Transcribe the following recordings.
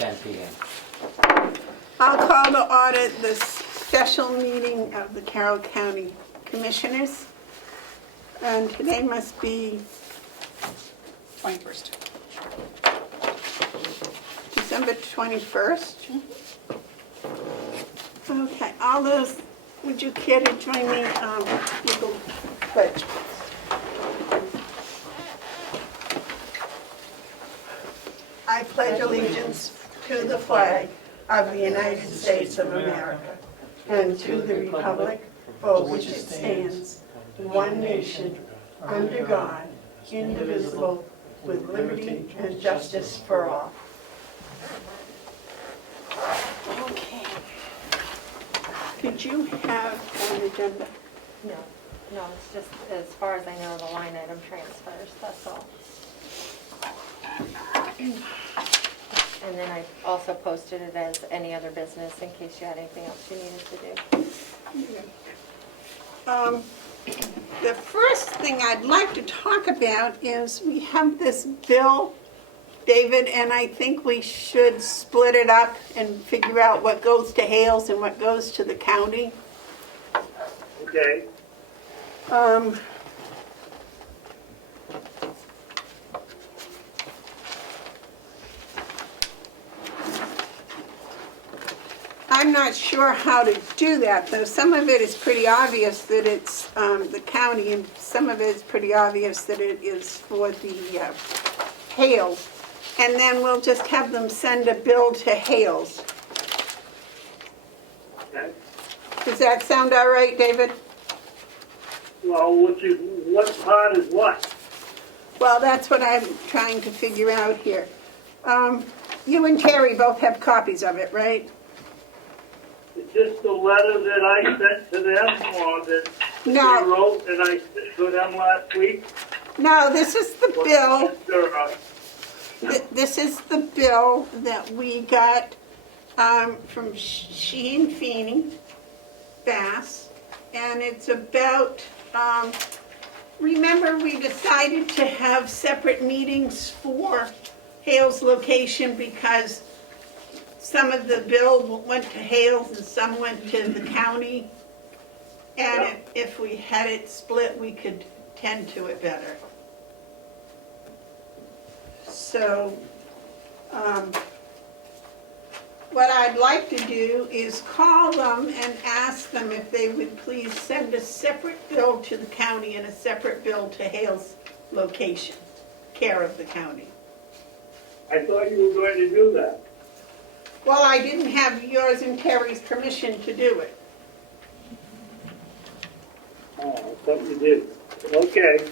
10 p.m. I'll call to order this special meeting of the Carroll County Commissioners. And today must be 21st. December 21st. Okay, all those, would you care to join me with the pledge? I pledge allegiance to the flag of the United States of America and to the republic for which it stands, one nation, under God, indivisible, with liberty and justice for all. Okay. Did you have an agenda? No, it's just, as far as I know, the line item transfers, that's all. And then I also posted it as any other business in case you had anything else you needed to do. The first thing I'd like to talk about is we have this bill, David, and I think we should split it up and figure out what goes to Hales and what goes to the county. Okay. I'm not sure how to do that, though. Some of it is pretty obvious that it's the county, and some of it is pretty obvious that it is for the Hales. And then we'll just have them send a bill to Hales. Okay. Does that sound all right, David? Well, what part is what? Well, that's what I'm trying to figure out here. You and Terry both have copies of it, right? Is this the letter that I sent to them, or that No. they wrote and I sent to them last week? No, this is the bill. Or, This is the bill that we got from Sheen Feeney Bass, and it's about, remember we decided to have separate meetings for Hales location because some of the bill went to Hales and some went to the county, and Yeah. if we had it split, we could tend to it better. So, what I'd like to do is call them and ask them if they would please send a separate bill to the county and a separate bill to Hales location, care of the county. I thought you were going to do that. Well, I didn't have yours and Terry's permission to do it. Oh, I thought you did. Okay.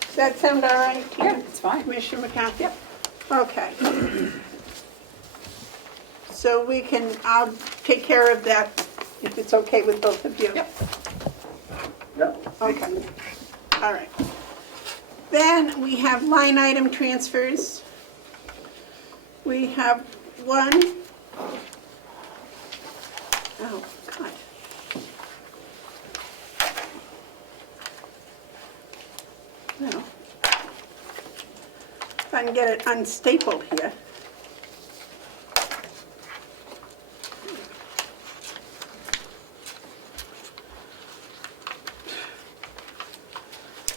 Does that sound all right to you? Yeah, it's fine. Commissioner McCarthy? Yep. Okay. So we can, I'll take care of that if it's okay with both of you. Yep. Yep. Okay. All right. Then we have line item transfers. We have one. Oh, God. Well, if I can get it unstapled here.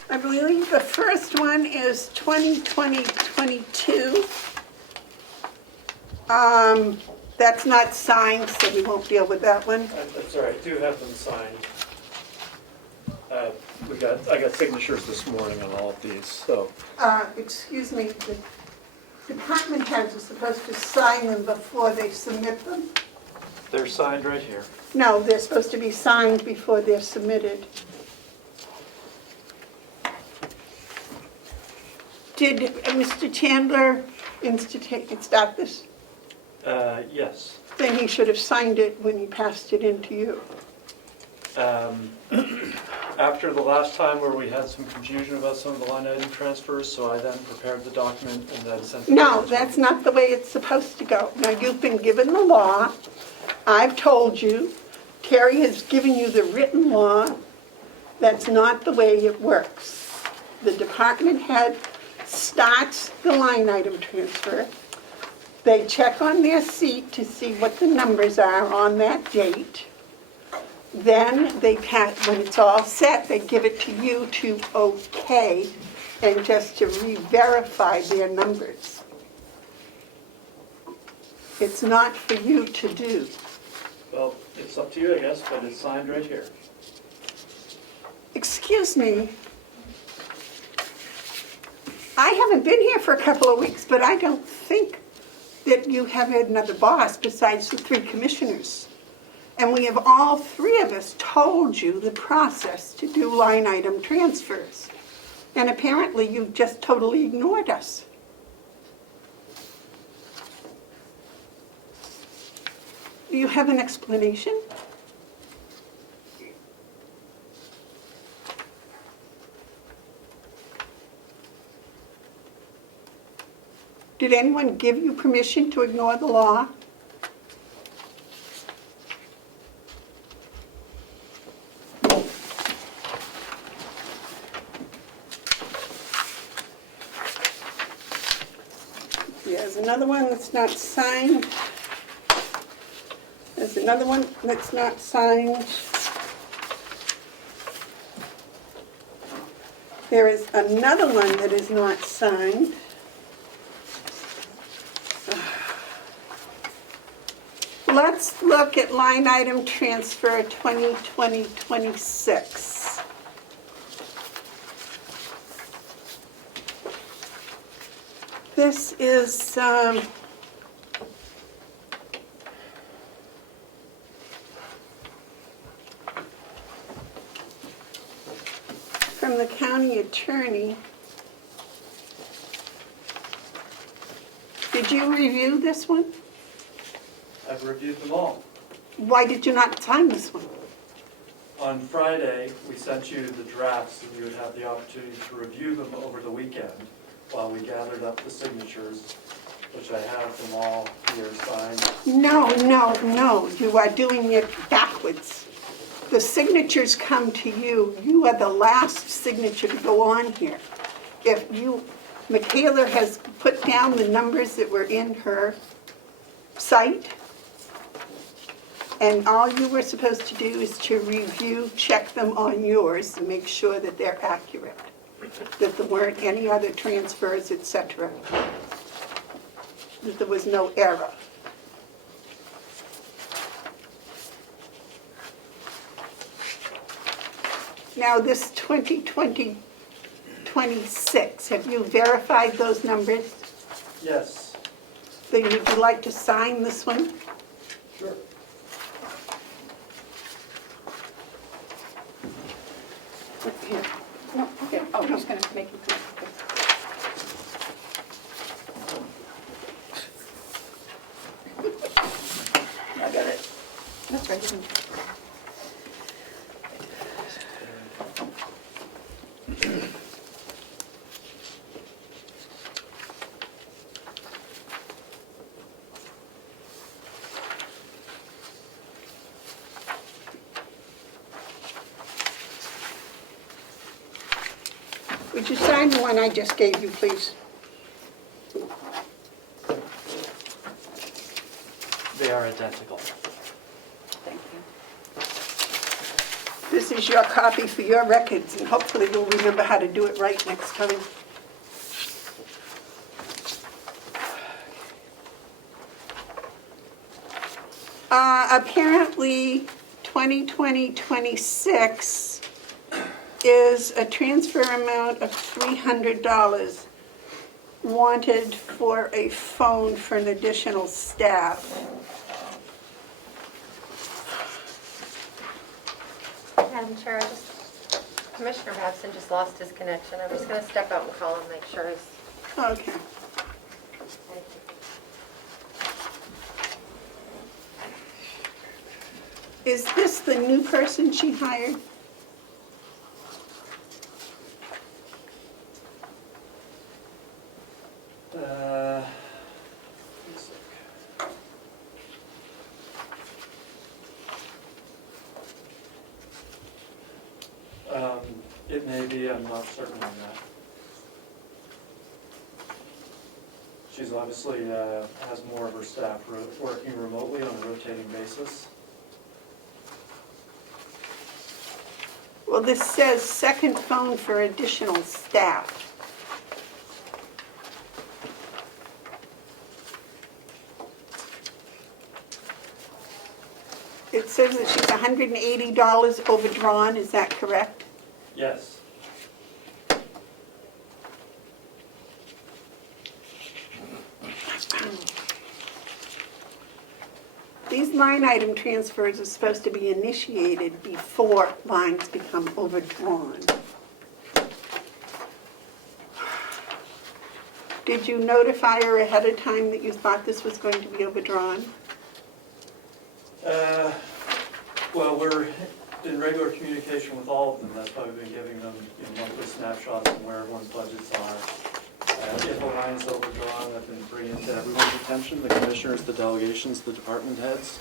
I believe the first one is 2020-22. That's not signed, so we won't deal with that one. That's all right, I do have them signed. I got signatures this morning on all of these, so. Excuse me, the department heads are supposed to sign them before they submit them. They're signed right here. No, they're supposed to be signed before they're submitted. Did Mr. Chandler start this? Yes. Then he should have signed it when he passed it in to you. After the last time where we had some confusion about some of the line item transfers, so I then prepared the document and then sent it. No, that's not the way it's supposed to go. Now, you've been given the law. I've told you. Terry has given you the written law. That's not the way it works. The department head starts the line item transfer. They check on their seat to see what the numbers are on that date. Then they when it's all set, they give it to you to okay and just to re-verify their numbers. It's not for you to do. Well, it's up to you, I guess, but it's signed right here. Excuse me. I haven't been here for a couple of weeks, but I don't think that you have had another boss besides the 3 commissioners. And we have all 3 of us told you the process to do line item transfers. And apparently you just totally ignored us. Do you have an explanation? Did anyone give you permission to ignore the law? There's another one that's not signed. There's another one that's not signed. There is another one that is not signed. Let's look at line item transfer 2020-26. This is from the county attorney. Did you review this one? I've reviewed them all. Why did you not sign this one? On Friday, we sent you the drafts, and you would have the opportunity to review them over the weekend while we gathered up the signatures, which I have them all here signed. No, you are doing it backwards. The signatures come to you. You are the last signature to go on here. Michaela has put down the numbers that were in her site, and all you were supposed to do is to review, check them on yours, and make sure that they're accurate, that there weren't any other transfers, etc., that there was no error. Now this 2020-26, have you verified those numbers? Yes. Then would you like to sign this one? Sure. Here. No, here. Oh, he's going to make it good. I got it. That's right. Would you sign the one I just gave you, please? They are identical. Thank you. This is your copy for your records, and hopefully you'll remember how to do it right next time. Apparently, 2020-26 is a transfer amount of $300 wanted for a phone for an additional staff. Madam Chair, Commissioner Babson just lost his connection. I'm just going to step out and call him, make sure he's... Okay. Is this the new person she hired? Let's look. It may be, I'm not certain on that. She's she's obviously has more of her staff working remotely on a rotating basis. Well, this says second phone for additional staff. It says that she's $180 overdrawn, is that correct? Yes. These line item transfers are supposed to be initiated before lines become overdrawn. Did you notify her ahead of time that you thought this was going to be overdrawn? Well, we're in regular communication with all of them. That's why we've been giving them monthly snapshots on where everyone's budgets are. If a line is overdrawn, I've been bringing it to everyone's attention, the commissioners, the delegations, the department heads.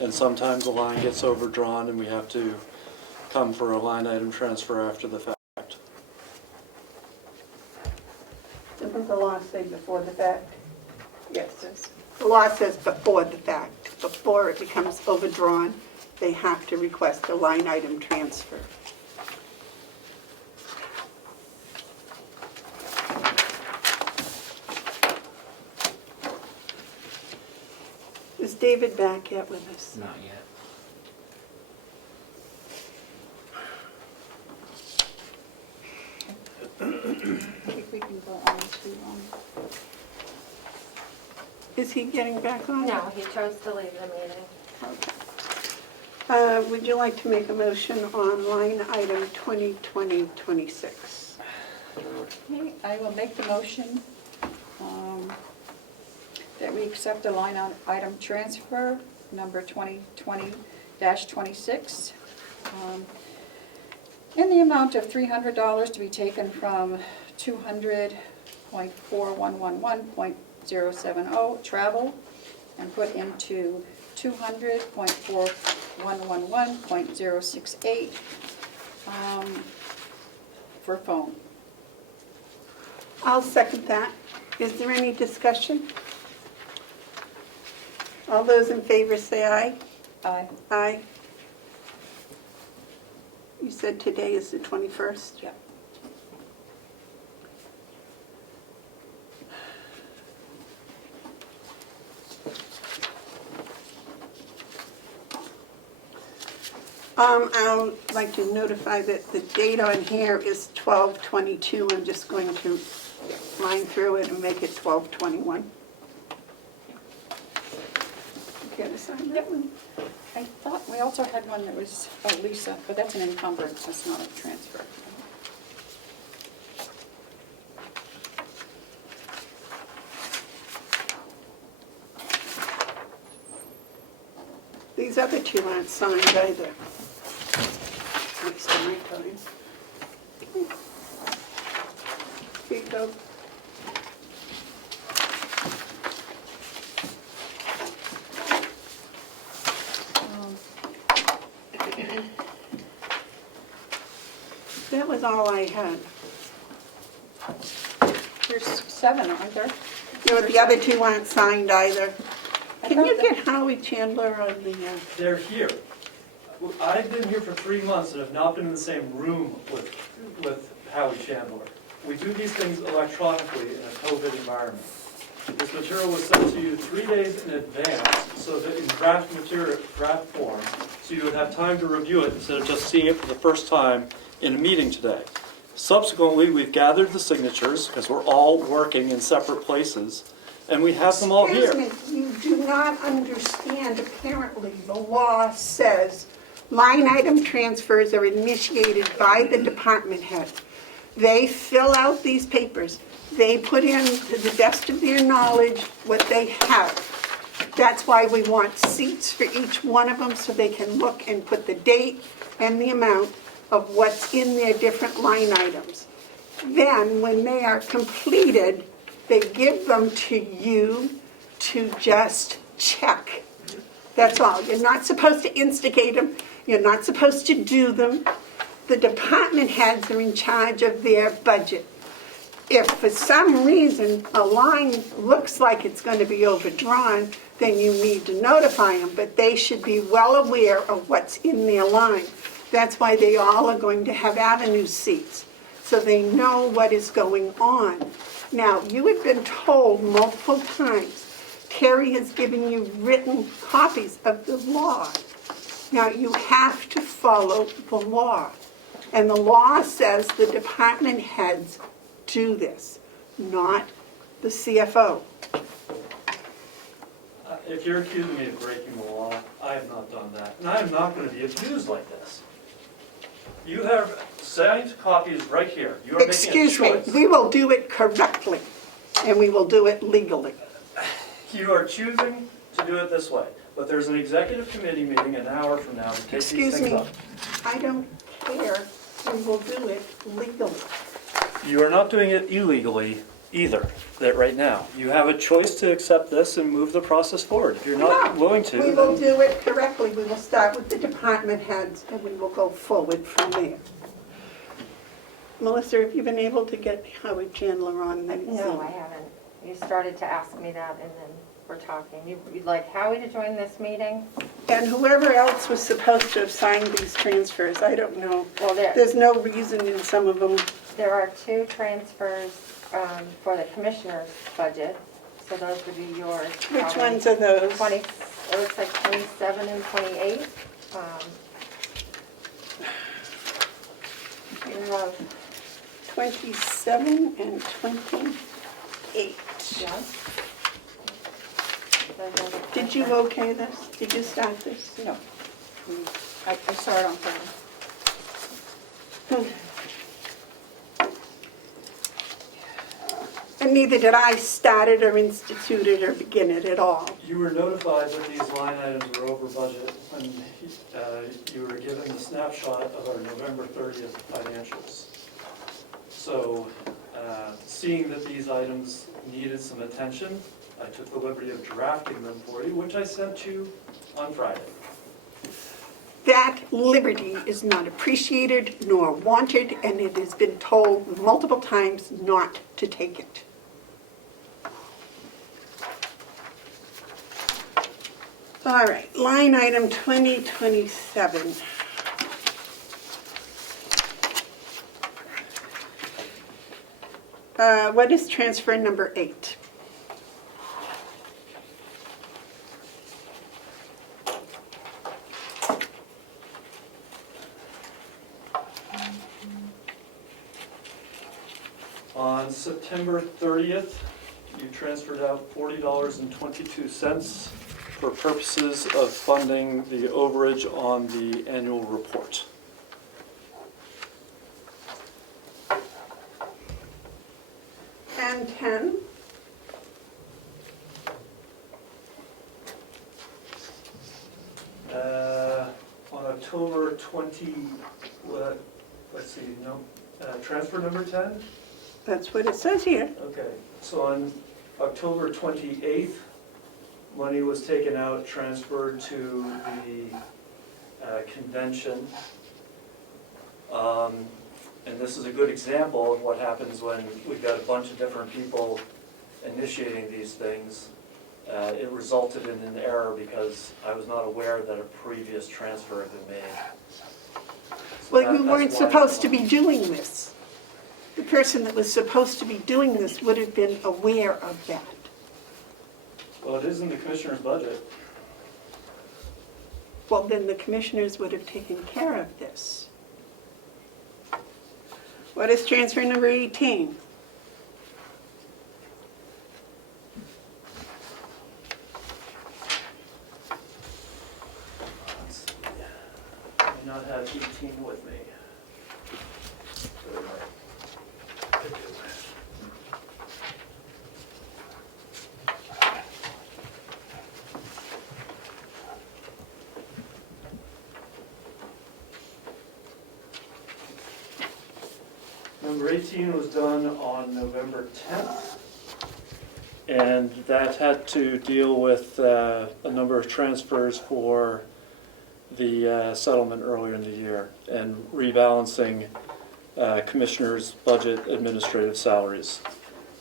And sometimes a line gets overdrawn and we have to come for a line item transfer after the fact. Doesn't the law say before the fact? Yes. The law says before the fact. Before it becomes overdrawn, they have to request a line item transfer. Is David back yet with us? Not yet. I think we can go on to, Is he getting back on? No, he chose to leave the meeting. Okay. Would you like to make a motion on line item 2020-26? okay, I will make the motion that we accept a line item transfer, number 2020-26, in the amount of $300 to be taken from 200.4111.070 travel and put into 200.4111.068 for phone. I'll second that. Is there any discussion? All those in favor say aye. Aye. Aye. You said today is the 21st? Yep. I would like to notify that the date on here is 12/22. I'm just going to line through it and make it 12/21. Okay, to sign that one. I thought we also had one that was, oh, Lisa, but that's an encumbrance, that's not a transfer. These other two aren't signed either. Waste of my time. Here you go. That was all I had. There's 7, aren't there? You know, the other two aren't signed either. I Can thought you that- get Howie Chandler on the, They're here. I've been here for 3 months and have not been in the same room with Howie Chandler. We do these things electronically in a COVID environment. This material was sent to you 3 days in advance, so that in draft form, so you would have time to review it instead of just seeing it for the first time in a meeting today. Subsequently, we've gathered the signatures, because we're all working in separate places, and we have them all here. Excuse me, you do not understand, apparently, the law says line item transfers are initiated by the department head. They fill out these papers. They put in, to the best of their knowledge, what they have. That's why we want seats for each one of them, so they can look and put the date and the amount of what's in their different line items. Then, when they are completed, they give them to you to just check. That's all. You're not supposed to instigate them. You're not supposed to do them. The department heads are in charge of their budget. if for some reason a line looks like it's going to be overdrawn, then you need to notify them, but they should be well aware of what's in their line. That's why they all are going to have avenue seats, so they know what is going on. Now, you have been told multiple times, Terry has given you written copies of the law. Now, you have to follow the law. And the law says the department heads do this, not the CFO. If you're accusing me of breaking the law, I have not done that. And I am not going to be abused like this. You have signed copies right here. You are making a Excuse me, choice. we will do it correctly, and we will do it legally. You are choosing to do it this way. But there's an executive committee meeting an hour from now to take these Excuse things me, up. I don't care, we will do it legally. You are not doing it illegally either, that right now. You have a choice to accept this and move the process forward. If you're not No, willing to, we will then do it correctly. We will start with the department heads, and we will go forward from there. Melissa, have you been able to get Howard Chandler on the Zoom? No, I haven't. You started to ask me that, and then we're talking. You'd like Howie to join this meeting? And whoever else was supposed to have signed these transfers, I don't know. Well, There's no reason in some of them. there are 2 transfers for the commissioner's budget, so those would be yours. Which probably. ones are those? 20, it looks like 27 and 28. You have, 27 and 28. yeah. Did you okay this? Did you start this? No. I saw it on Friday. And neither did I start it or institute it or begin it at all. you were notified that these line items were over budget when you were given the snapshot of our November 30th financials. So, seeing that these items needed some attention, I took the liberty of drafting them for you, which I sent you on Friday. That liberty is not appreciated nor wanted, and it has been told multiple times not to take it. All right, line item 2027. What is transfer number 8? On September 30th, you transferred out $40.22 for purposes of funding the overage on the annual report. And 10? On October 20, let's see, no, transfer number 10? That's what it says here. Okay, so on October 28th, money was taken out, transferred to the convention. And this is a good example of what happens when we've got a bunch of different people initiating these things. It resulted in an error because I was not aware that a previous transfer had been made. So Well, you that's weren't why- supposed to be doing this. The person that was supposed to be doing this would have been aware of that. Well, it is in the commissioner's budget. Well, then the commissioners would have taken care of this. What is transfer number 18? Let's see. I do not have 18 with me. I do. Number 18 was done on November 10th. And that had to deal with a number of transfers for the settlement earlier in the year and rebalancing Commissioners' budget administrative salaries.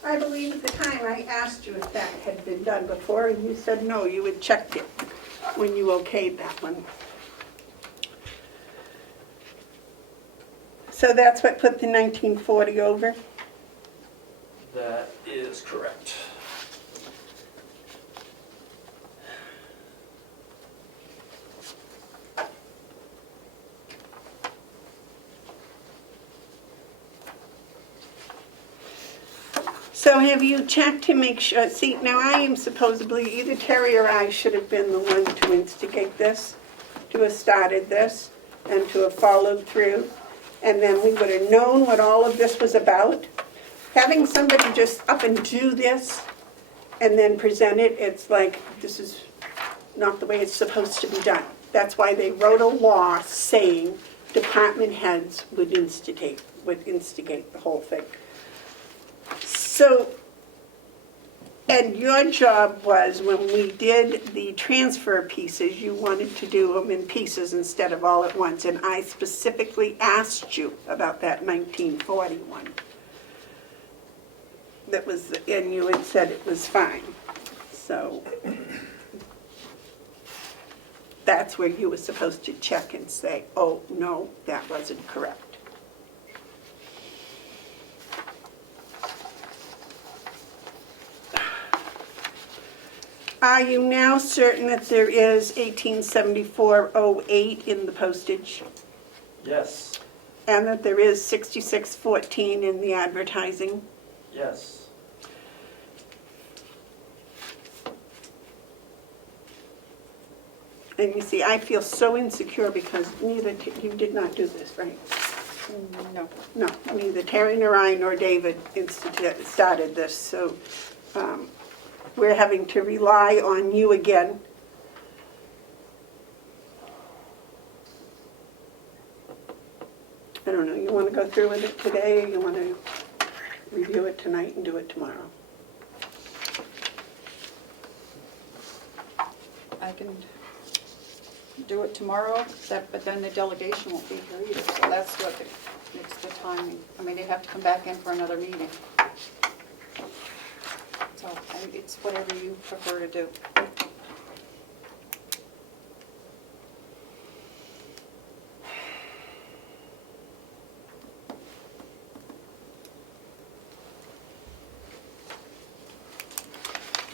I believe at the time I asked you if that had been done before, and you said no, you had checked it when you okayed that one. So that's what put the 1940 over? That is correct. So have you checked to make sure, see, now I am supposedly, either Terry or I should have been the one to instigate this, to have started this, and to have followed through, and then we would have known what all of this was about. Having somebody just up and do this, and then present it, it's like, this is not the way it's supposed to be done. That's why they wrote a law saying department heads would instigate the whole thing. So, and your job was, when we did the transfer pieces, you wanted to do them in pieces instead of all at once. And I specifically asked you about that 1941. That was, and you had said it was fine. So, that's where you were supposed to check and say, oh, no, that wasn't correct. Are you now certain that there is 1874.08 in the postage? Yes, And that there is 6614 in the advertising? yes. And you see, I feel so insecure because you did not do this, right? No. No, neither Terry nor I nor David started this, so we're having to rely on you again. I don't know, you want to go through with it today, or you want to review it tonight and do it tomorrow? I can do it tomorrow, but then the delegation won't be here either, so that's what makes the timing. I mean, they'd have to come back in for another meeting. So it's whatever you prefer to do.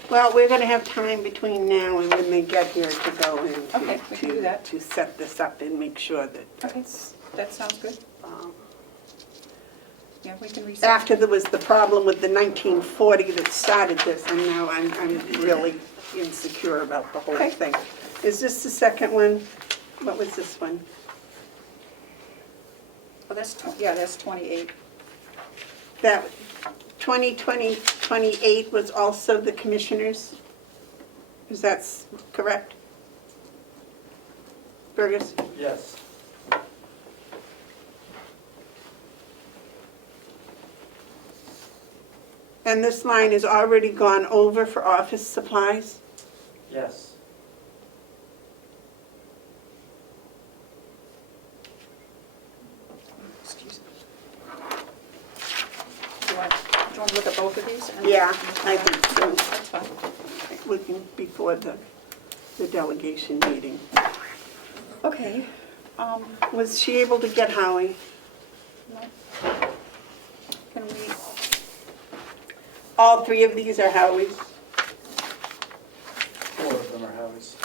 Well, we're going to have time between now and when they get here to go in Okay, we can do that. to set this up and make sure that Okay, it's, that sounds good. Yeah, we can reset. after there was the problem with the 1940 that started this, and now I'm really insecure about the whole Okay. thing. Is this the second one? What was this one? Oh, that's 28. That 28 was also the commissioners? Is that correct? Burgess? Yes. And this line has already gone over for office supplies? Yes. Excuse me. Do you want to look at both of these? And- Yeah, I think so. That's fine. Looking before the delegation meeting. Okay. Was she able to get Howie? No. Can we, All three of these are Howie's? 4 of them are Howie's.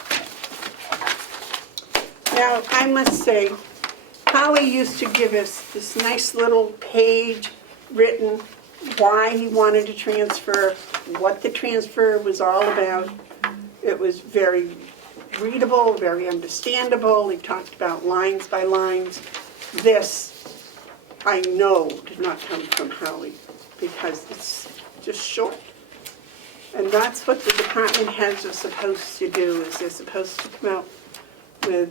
Now, I must say, Howie used to give us this nice little page written why he wanted to transfer, what the transfer was all about. It was very readable, very understandable. He talked about lines by lines. This, I know, did not come from Howie because it's just short. And that's what the department heads are supposed to do, is they're supposed to come out with,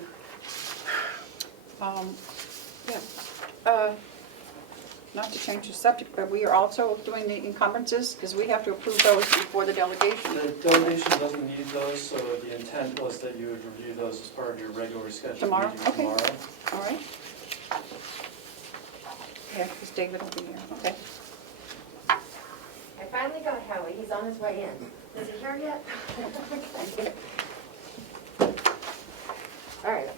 not to change the subject, but we are also doing the encumbrances, because we have to approve those before the delegation. The delegation doesn't need those, so the intent was that you would review those as part of your regular scheduled Tomorrow? meeting Okay. tomorrow. All right. Yeah, because David will be here, okay. I finally got Howie, he's on his way in. Is he here yet? All right.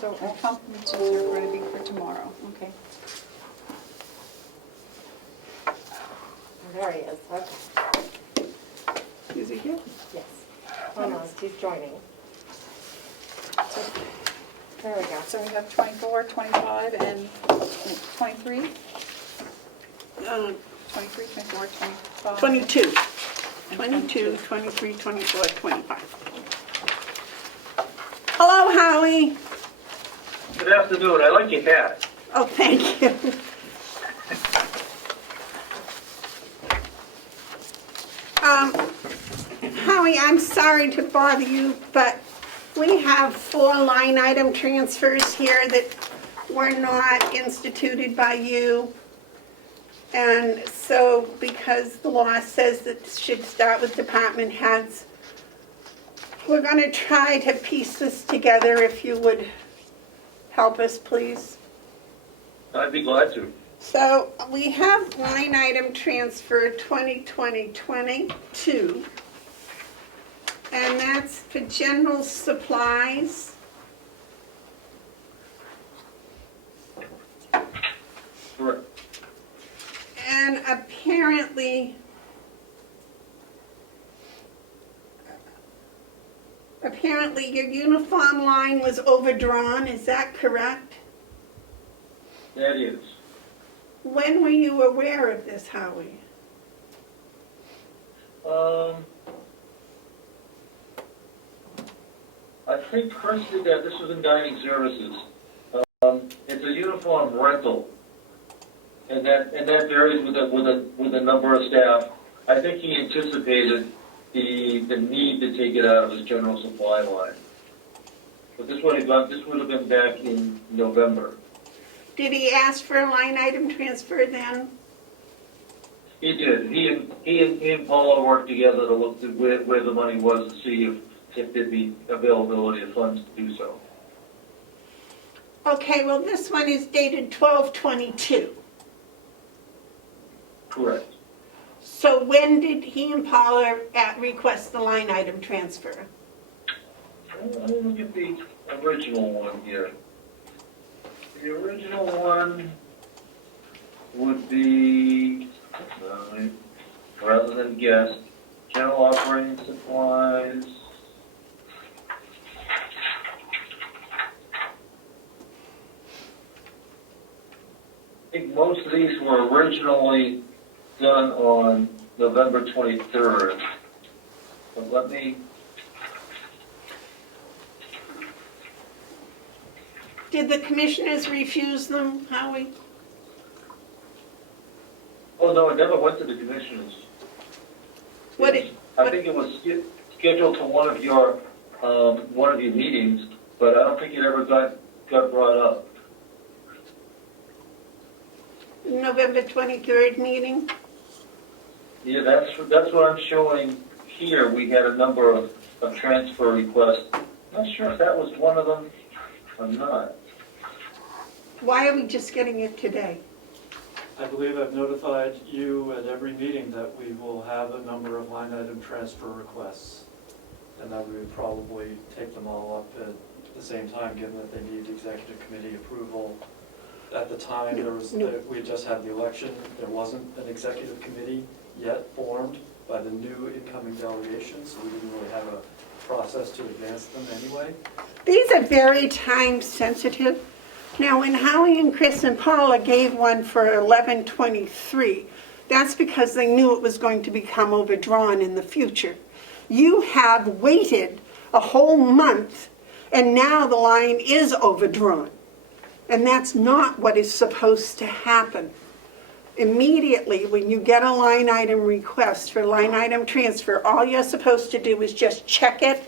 So all conferences are going to be for tomorrow, okay. There he is, okay. Is he here? Yes. Almost, he's joining. So There we go. so we have 24, 25, and 23? 23, 24, 25? 22. and 22, 23, 24, 25. Hello, Howie. Good afternoon. I like your hat. Oh, thank you. Howie, I'm sorry to bother you, but we have 4 line item transfers here that were not instituted by you. And so, because the law says that it should start with department heads, we're going to try to piece this together if you would help us, please. I'd be glad to. So we have line item transfer 2020-22, and that's for general supplies. Correct. And apparently your uniform line was overdrawn, is that correct? That is. When were you aware of this, Howie? I think Chris did that. This was in dining services. It's a uniform rental, and that varies with the number of staff. I think he anticipated the need to take it out of his general supply line. But this would have been back in November. Did he ask for a line item transfer then? He did. He and Paula worked together to look at where the money was to see if there'd be availability of funds to do so. Okay, well, this one is dated 12/22. Correct. So when did he and Paula request the line item transfer? Let me look at the original one here. The original one would be, rather than guess, general operating supplies. I think most of these were originally done on November 23rd. But let me, Did the commissioners refuse them, Howie? oh no, it never went to the commissioners. What it- I think it was scheduled for one of your meetings, but I don't think it ever got brought up. November 23rd meeting? Yeah, that's what I'm showing here. We had a number of transfer requests. I'm not sure if that was one of them or not. Why are we just getting it today? I believe I've notified you at every meeting that we will have a number of line item transfer requests, and that we would probably take them all up at the same time, given that they need executive committee approval. At the time, we had just had the election. There wasn't an executive committee yet formed by the new incoming delegation, so we didn't really have a process to advance them anyway. These are very time sensitive. Now, when Howie and Chris and Paula gave one for 11/23, that's because they knew it was going to become overdrawn in the future. You have waited a whole month, and now the line is overdrawn. And that's not what is supposed to happen. Immediately, when you get a line item request for line item transfer, all you're supposed to do is just check it,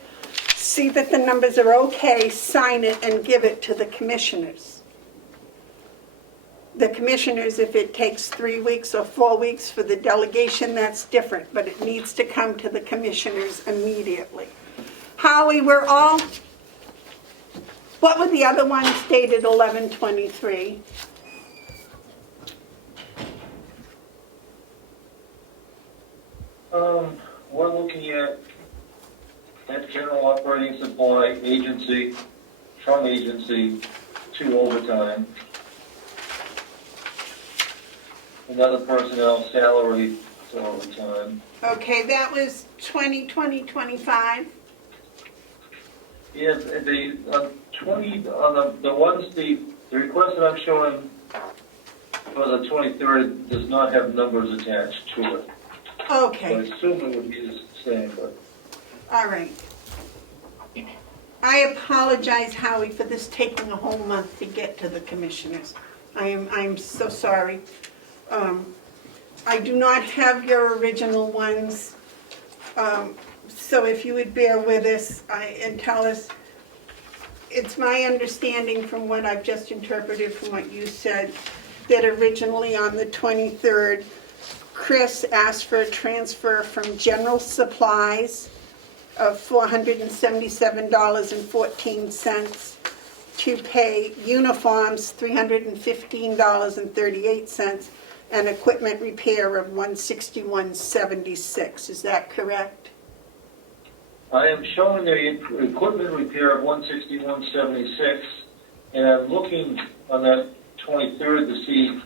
see that the numbers are okay, sign it, and give it to the commissioners. The commissioners, if it takes 3 weeks or 4 weeks for the delegation, that's different, but it needs to come to the commissioners immediately. Howie, we're all What were the other ones dated 11/23? We're looking at general operating supply, agency, from agency to overtime. Another personnel salary to overtime. Okay, that was 2025. Yeah, the, 20, on the ones, the request that I'm showing for the 23rd does not have numbers attached to it. So Okay. I assume it would be the same, but. All right. I apologize, Howie, for this taking a whole month to get to the commissioners. I'm so sorry. I do not have your original ones, so if you would bear with us and tell us, it's my understanding from what I've just interpreted from what you said, that originally on the 23rd, Chris asked for a transfer from general supplies of $477.14 to pay uniforms $315.38 and equipment repair of $161.76. Is that correct? I am showing the equipment repair of 161.76, and I'm looking on that 23rd to see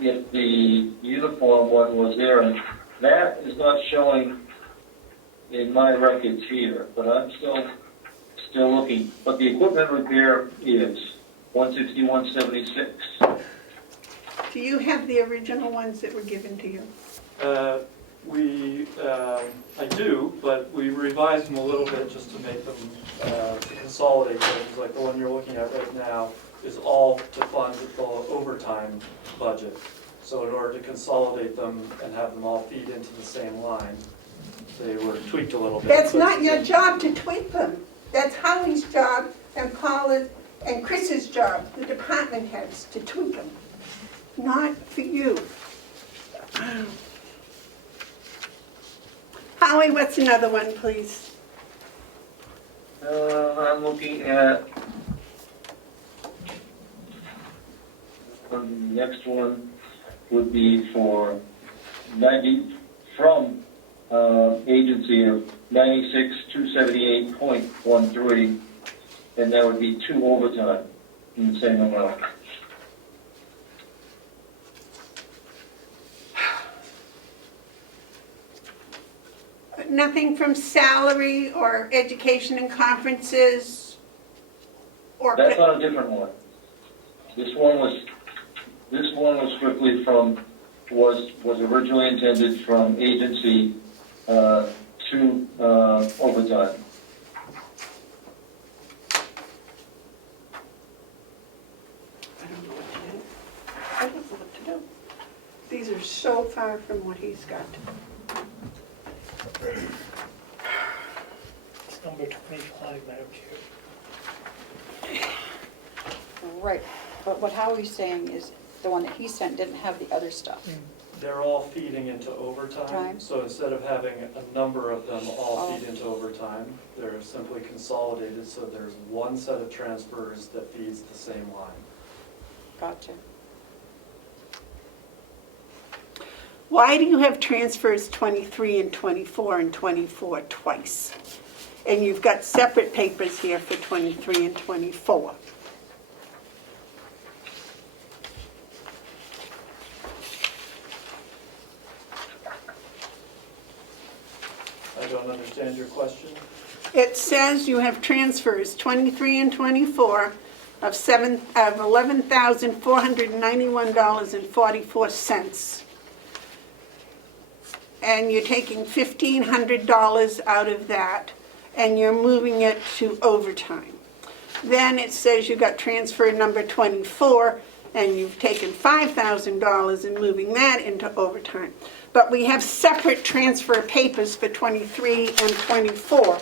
if the uniform one was there, and that is not showing in my records here, but I'm still looking. But the equipment repair is 161.76. Do you have the original ones that were given to you? I do, but we revised them a little bit just to make them, to consolidate things, like the one you're looking at right now is all to fund the overtime budget. So in order to consolidate them and have them all feed into the same line, they were tweaked a little bit. That's not your job to tweak them. That's Howie's job and Paula's and Chris's job, the department heads, to tweak them. Not for you. Howie, what's another one, please? I'm looking at the next one would be for 90 from agency of 96,278.13, and that would be 2 overtime in the same amount. Nothing from salary or education and conferences? Or That's on a different one. This one was strictly from, was originally intended from agency to overtime. I don't know what to do. I don't know what to do. These are so far from what he's got. It's number 25, Madam Chair. Right, but what Howie's saying is the one that he sent didn't have the other stuff. They're all feeding into overtime, Time. so instead of having a number of them all Oh. feed into overtime, they're simply consolidated, so there's one set of transfers that feeds the same line. Gotcha. Why do you have transfers 23 and 24 and 24 twice? And you've got separate papers here for 23 and 24. I don't understand your question. It says you have transfers 23 and 24 of $11,491.44. And you're taking $1,500 out of that, and you're moving it to overtime. Then it says you got transfer number 24, and you've taken $5,000 and moving that into overtime. But we have separate transfer papers for 23 and 24.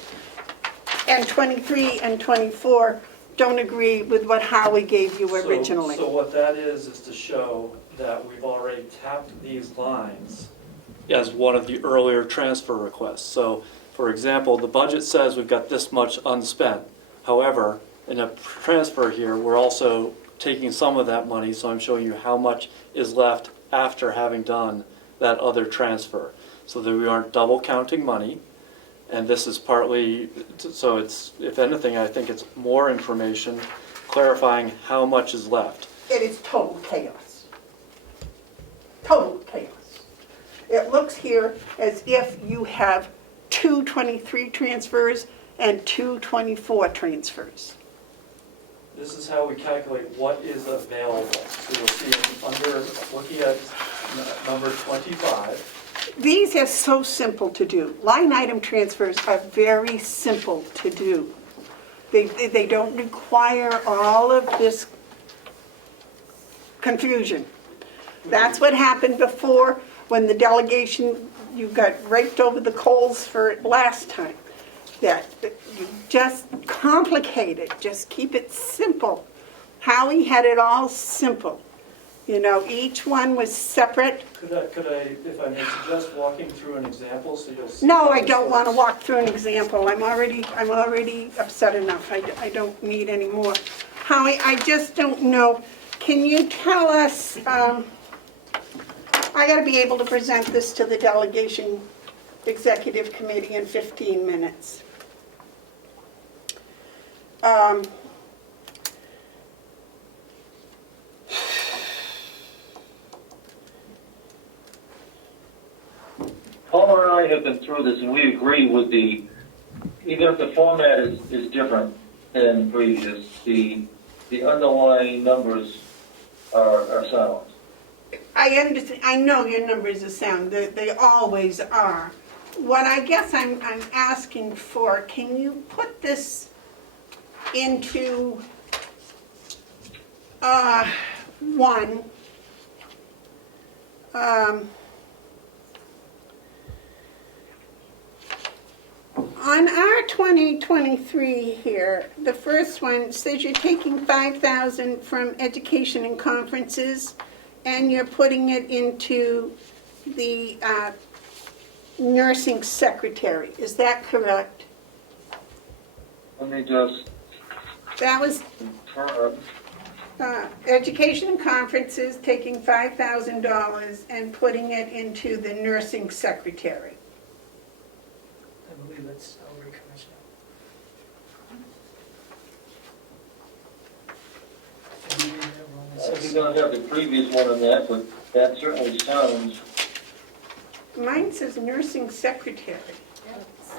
And 23 and 24 don't agree with what Howie gave you originally. So what that is to show that we've already tapped these lines as one of the earlier transfer requests. So, for example, the budget says we've got this much unspent. However, in a transfer here, we're also taking some of that money, so I'm showing you how much is left after having done that other transfer, so that we aren't double counting money. And this is partly, so it's, if anything, I think it's more information clarifying how much is left. It is total chaos. Total chaos. It looks here as if you have 223 transfers and 224 transfers. This is how we calculate what is available. So you'll see under, looking at number 25, These are so simple to do. Line item transfers are very simple to do. They don't require all of this confusion. That's what happened before when the delegation, you got raked over the coals for it last time. That you just complicate it, just keep it simple. Howie had it all simple. You know, each one was separate. could I, if I may suggest walking through an example so you'll see? No, how I this don't want to works? walk through an example. I'm already upset enough. I don't need any more. Howie, I just don't know. Can you tell us, I got to be able to present this to the delegation executive committee in 15 minutes. Paul and I have been through this, and we agree with the, even if the format is different than previous, the underlying numbers are sound. I understand, I know your numbers are sound, they always are. What I guess I'm asking for, can you put this into one? On our 2023 here, the first one says you're taking 5,000 from education and conferences, and you're putting it into the nursing secretary. Is that correct? Let me just That was confirm. education and conferences, taking $5,000 and putting it into the nursing secretary. I believe that's salary commission. If I'm reading that wrong, it I think says- you're gonna have the previous one on that, but that certainly sounds, Mine says nursing secretary.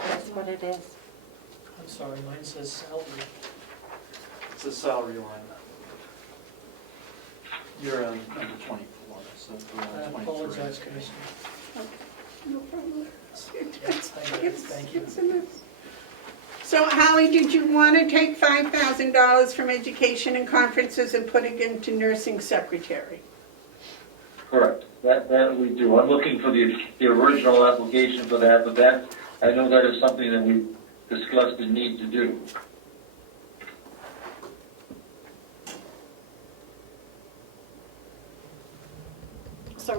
That's what it is. I'm sorry, mine says salary. It's a salary line. You're on number 24, so we're I on 23. apologize, Commissioner. No problem. Thank you. It's a mess. So Howie, did you want to take $5,000 from education and conferences and put it into nursing secretary? correct. That we do. I'm looking for the original application for that, but that, I know that is something that we discussed the need to do. So,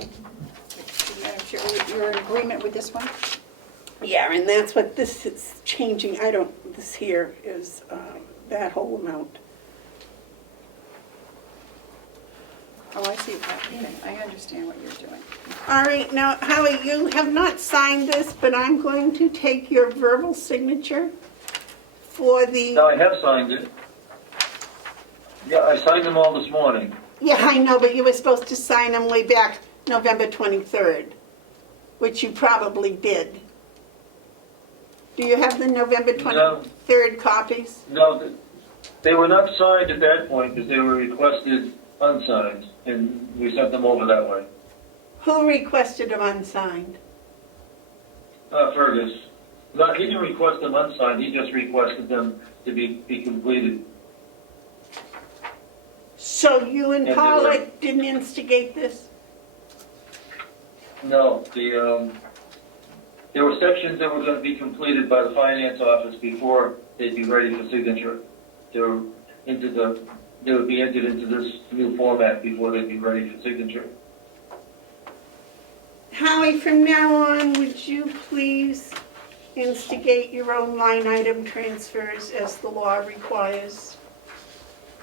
Madam Chair, you're in agreement with this one? Yeah, and that's what this is changing. This here is that whole amount. Oh, I see, okay, I understand what you're doing. All right, now Howie, you have not signed this, but I'm going to take your verbal signature for the... Now, I have signed it. Yeah, I signed them all this morning. Yeah, I know, but you were supposed to sign them way back November 23rd, which you probably did. Do you have the November No. 23rd copies? No, they were not signed at that point because they were requested unsigned, and we sent them over that way. Who requested them unsigned? Fergus. No, he didn't request them unsigned, he just requested them to be completed. So you and And they Paula were- didn't instigate this? No, there were sections that were going to be completed by the finance office before they'd be ready for signature. They would be entered into this new format before they'd be ready for signature. Howie, from now on, would you please instigate your own line item transfers as the law requires?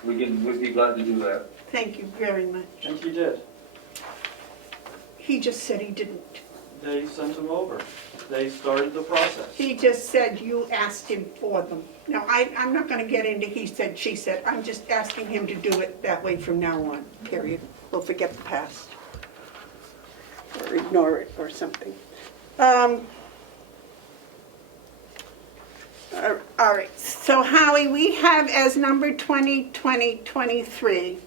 we'd be glad to do that. Thank you very much. And he did. He just said he didn't. They sent him over. They started the process. He just said you asked him for them. Now, I'm not gonna get into he said, she said. I'm just asking him to do it that way from now on, period. We'll forget the past. Or ignore it or something. All right, so Howie, we have as number 2023,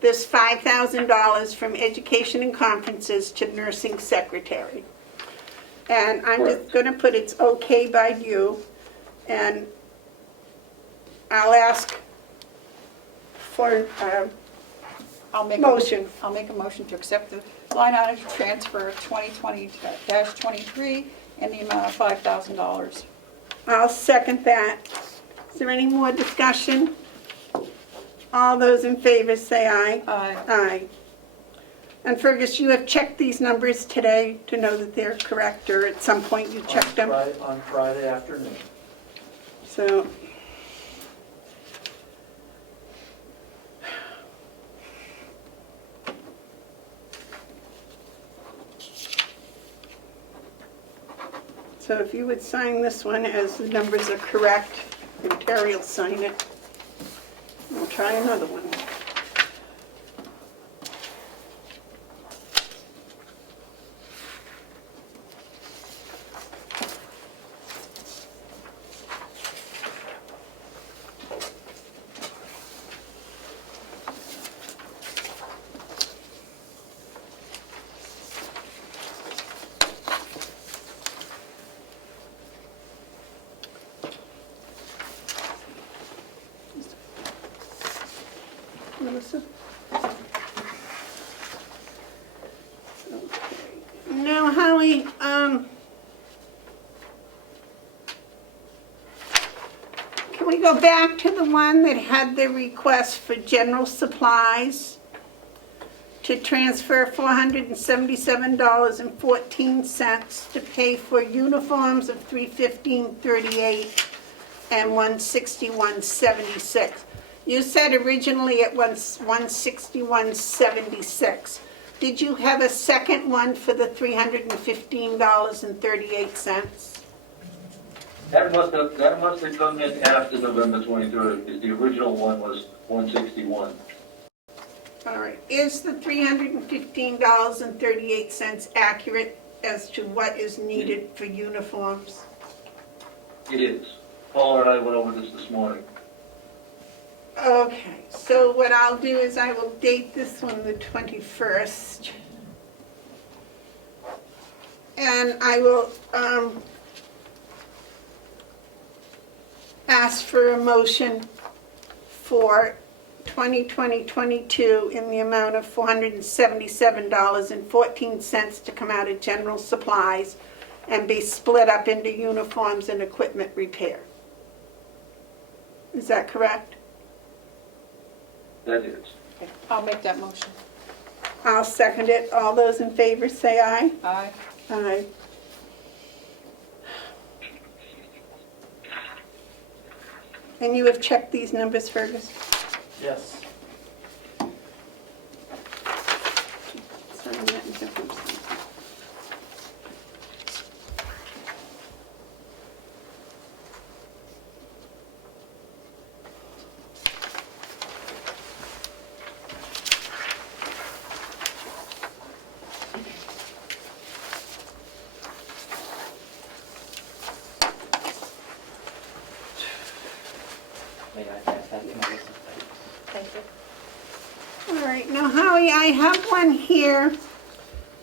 this $5,000 from education and conferences to nursing secretary. And I'm just gonna put it's okay by you, and I'll ask for I'll make motion. I'll make a motion to accept the line item transfer 2020-23 in the amount of $5,000. I'll second that. Is there any more discussion? All those in favor say aye. Aye. Aye. And Fergus, you have checked these numbers today to know that they're correct, or at some point you checked them? On Friday afternoon. So, if you would sign this one as the numbers are correct, and Terry will sign it. We'll try another one. Melissa? Okay. Now, Howie, can we go back to the one that had the request for general supplies to transfer $477.14 to pay for uniforms of $315.38 and $161.76? You said originally it was $161.76. Did you have a second one for the $315.38? That must have come in after November 23rd, because the original one was 161. All right. Is the $315.38 accurate as to what is needed for uniforms? It is. Paul and I went over this morning. Okay, so what I'll do is I will date this one the 21st. And I will ask for a motion for 2020-22 in the amount of $477.14 to come out of general supplies and be split up into uniforms and equipment repair. Is that correct? That is. Okay, I'll make that motion. I'll second it. All those in favor say aye. Aye. Aye. And you have checked these numbers, Fergus? Yes. Sign that and have him sign it. Thank you. All right, now Howie, I have one here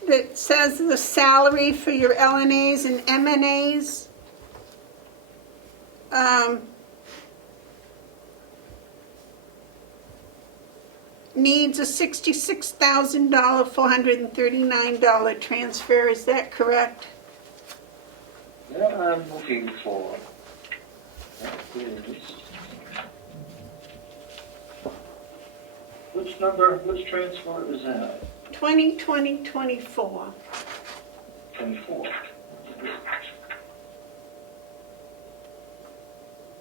that says the salary for your LNAs and MNAs. Needs a $66,000, $439 transfer, is that correct? Yeah, I'm looking for. That is. Which number, which transfer is that? 2020-24. 24.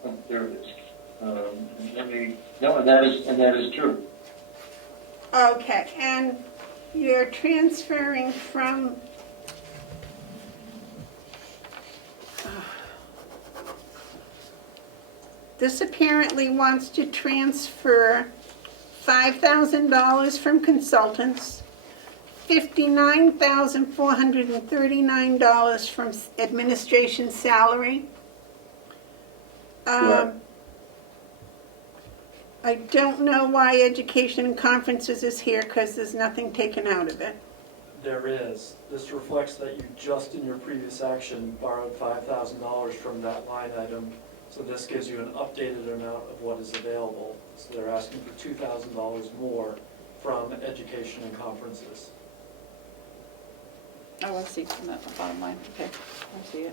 Oh, there it is. No, and that is true. Okay, and you're transferring from, this apparently wants to transfer $5,000 from consultants, $59,439 from administration salary. Correct. I don't know why education and conferences is here, because there's nothing taken out of it. There is. This reflects that you just in your previous action borrowed $5,000 from that line item. So this gives you an updated amount of what is available. So they're asking for $2,000 more from education and conferences. Oh, I see, from the bottom line, okay, I see it.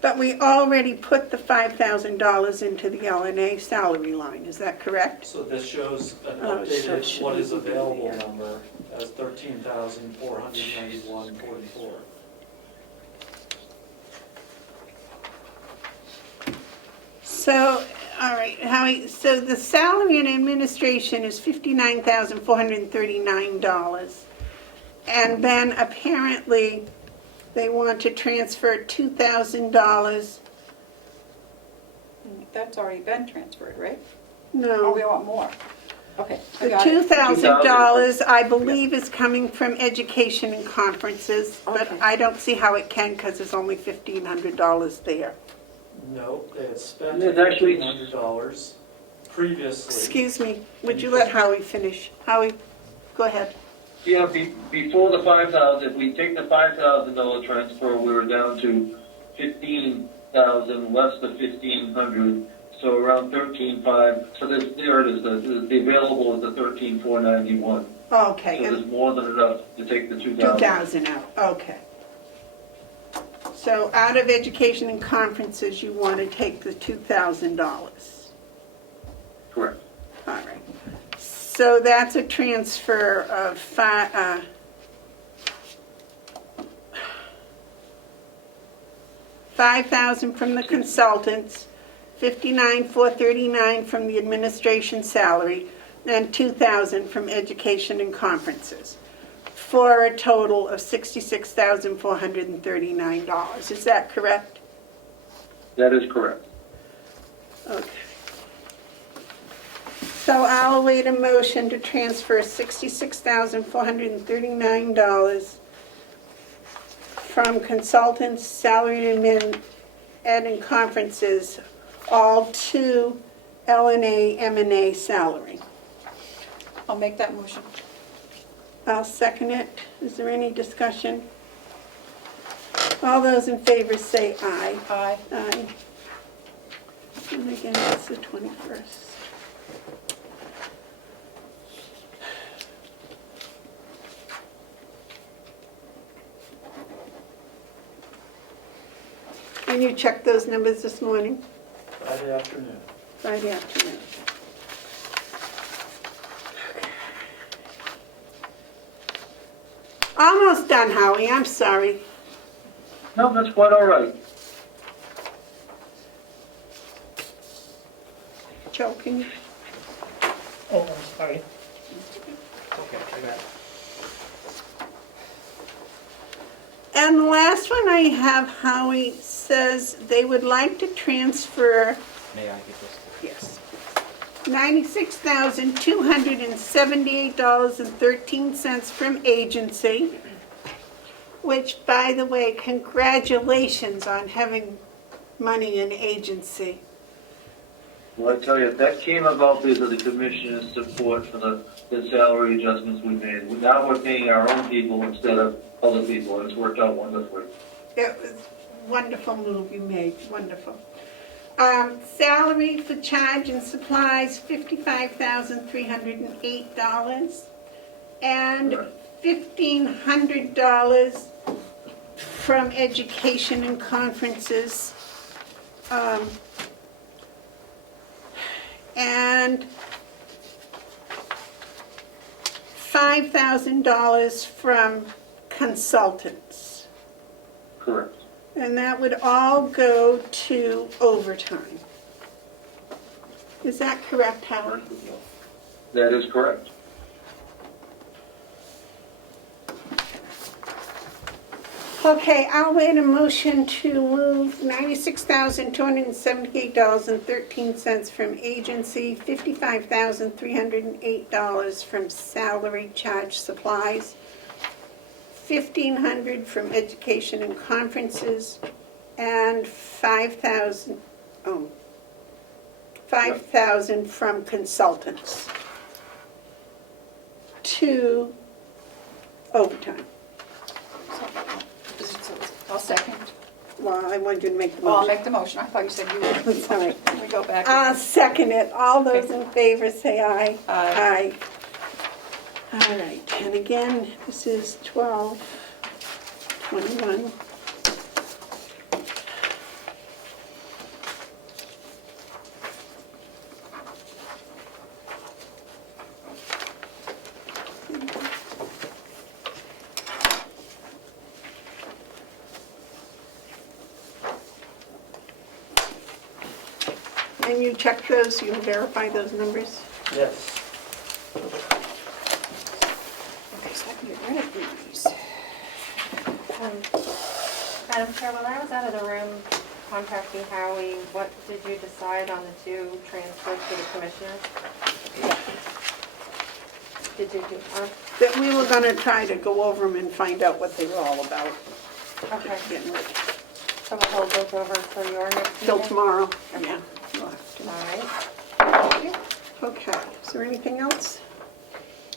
But we already put the $5,000 into the LNA salary line, is that correct? So this shows an Oh, so it updated should what is be available here. number as 13,491.44. So, all right, Howie, so the salary and administration is $59,439. And then apparently they want to transfer $2,000. That's already been transferred, right? No. Or we want more? Okay, I The got it. $2,000, I believe, is coming from education and conferences, but Okay. I don't see how it can, because there's only $1,500 there. No, they had spent It's actually- $1,500 previously. Excuse me, would you let Howie finish? Howie, go ahead. Yeah, before the 5,000, if we take the $5,000 transfer, we were down to 15,000, less the 1,500, so around 13,500. So there it is, the available is the 13,491. Okay, So and there's more than enough to take the 2,000. 2,000 out, okay. So out of education and conferences, you want to take the $2,000. Correct. All right. So that's a transfer of $5,000 from the consultants, $59,439 from the administration salary, and $2,000 from education and conferences, for a total of $66,439. Is that correct? That is correct. Okay. So I'll await a motion to transfer $66,439 from consultants, salary and ed and conferences, all to LNA, M&A salary. I'll make that motion. I'll second it. Is there any discussion? All those in favor say aye. Aye. Aye. And again, it's the 21st. And you checked those numbers this morning, Friday afternoon. Friday afternoon. Almost done, Howie, I'm sorry. No, that's quite all right. Joe, can you? Oh, I'm sorry. Okay, I got it. And the last one I have, Howie, says they would like to transfer, May I get this? yes, $96,278.13 from agency, which, by the way, congratulations on having money in agency. Well, I tell you, that came about because of the commissioner's support for the salary adjustments we made. Now we're paying our own people instead of other people, and it's worked out wonderfully. It was a wonderful move you made, wonderful. Salary for charge and supplies, $55,308. And Right. $1,500 from education and conferences. And $5,000 from consultants. Correct. And that would all go to overtime. Is that correct, Howard? That is correct. Okay, I'll wait a motion to move $96,278.13 from agency, $55,308 from salary charge supplies, $1,500 from education and conferences, and $5,000 from consultants to overtime. I'll second. Well, I wanted you to make the Well, I'll motion. make the motion. I thought you said you would. That's all right. We go back. Second it. All those in favor say aye. Aye. All right, and again, this is 12/21. And you check those, you verify those numbers? Yes. Okay, so I can get rid of these. Madam Chair, when I was out of the room contacting Howie, what did you decide on the two transfers to the commissioners? Did you do, That we were gonna try to go over them and find out what they were all about. okay, Getting ready. so we'll hold those over till your next Till meeting? tomorrow. Yeah. we'll have to. All right. Okay, is there anything else?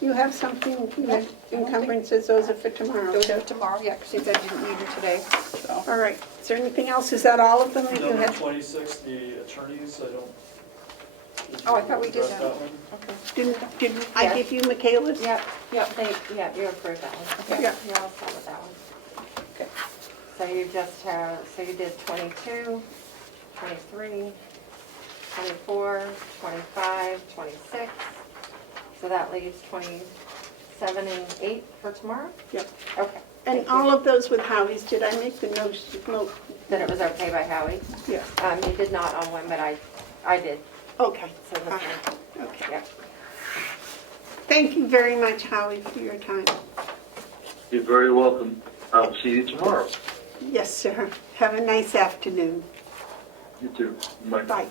You have something, you had encumbrances, those are for tomorrow. Those are tomorrow, yeah, because you said you didn't need them today, so. All right, is there anything else? Is that all of them that you Number had? 26, the attorneys, I don't. Oh, I thought we did address that. one? Okay. Did I Yes. give you Michaela's? Yep, you approved that one. Okay. Yeah. You're all set with that one. Okay. So you just have, so you did 22, 23, 24, 25, 26. So that leaves 27 and 8 for tomorrow? Yep. Okay. And Thank all you. of those with Howie's, did I make the note? That it was okay by Howie? Yeah, You did not on one, but I did. okay. So this one, Okay. yep. Thank you very much, Howie, for your time. You're very welcome. I'll see you tomorrow. Yes, sir. Have a nice afternoon. You too. Bye. Bye.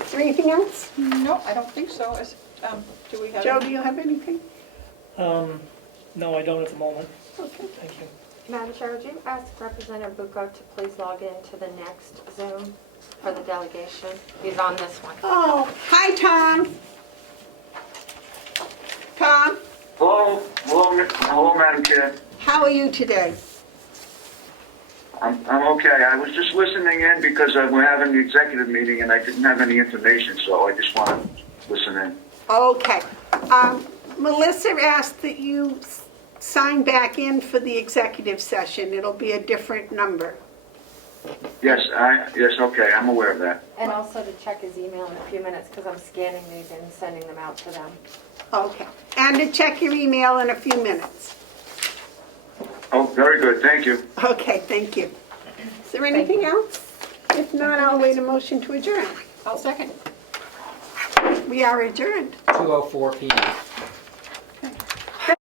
Is there anything else? No, I don't think so. Do we have? Joe, do you have anything? No, I don't at the moment. Okay. Thank you. Madam Chair, would you ask Representative Bucco to please log in to the next Zoom for the delegation? He's on this one. Oh, hi, Tom. Tom, Hello, Madam Chair. how are you today? I'm okay. I was just listening in because we're having the executive meeting and I didn't have any information, so I just want to listen in. Okay. Melissa asked that you sign back in for the executive session. It'll be a different number. Yes, okay, I'm aware of that. And also to check his email in a few minutes because I'm scanning these and sending them out to them. Okay. And to check your email in a few minutes. Oh, very good, thank you. Okay, thank you. Is there anything else? If not, I'll wait a motion to adjourn. I'll second. We are adjourned. 2:04 p.m.